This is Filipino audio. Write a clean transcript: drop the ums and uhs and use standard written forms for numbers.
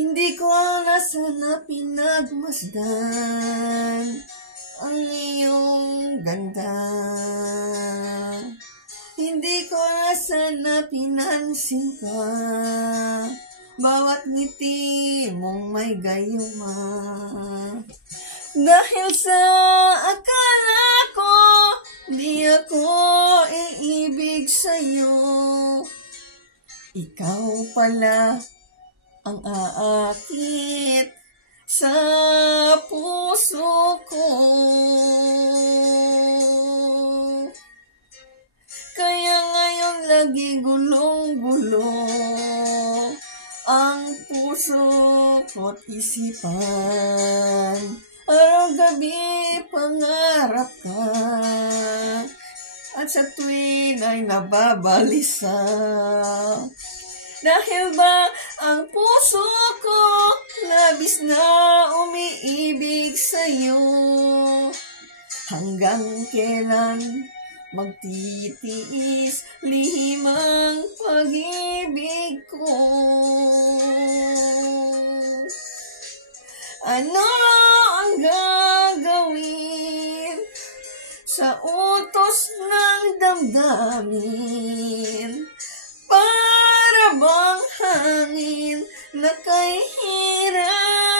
Hindi ko na sana pinagmasdan ang iyong ganda. Hindi ko na sana pinansin ka, bawat ngiti mong may gayuma. Dahil sa akala ko, di ako iibig sa'yo. Ikaw pala ang aakit sa puso ko. Kaya ngayon lagi gulong-gulo ang puso ko't isipan. Araw-gabi pangarap ka, at sa tuwin ay nababalisa. Dahil ba ang puso ko labis na umiibig sa'yo? Hanggang kailan magtitiis lihim ang pag-ibig ko? Ano ang gagawin sa utos ng damdamin? Para bang hangin na kay hirap?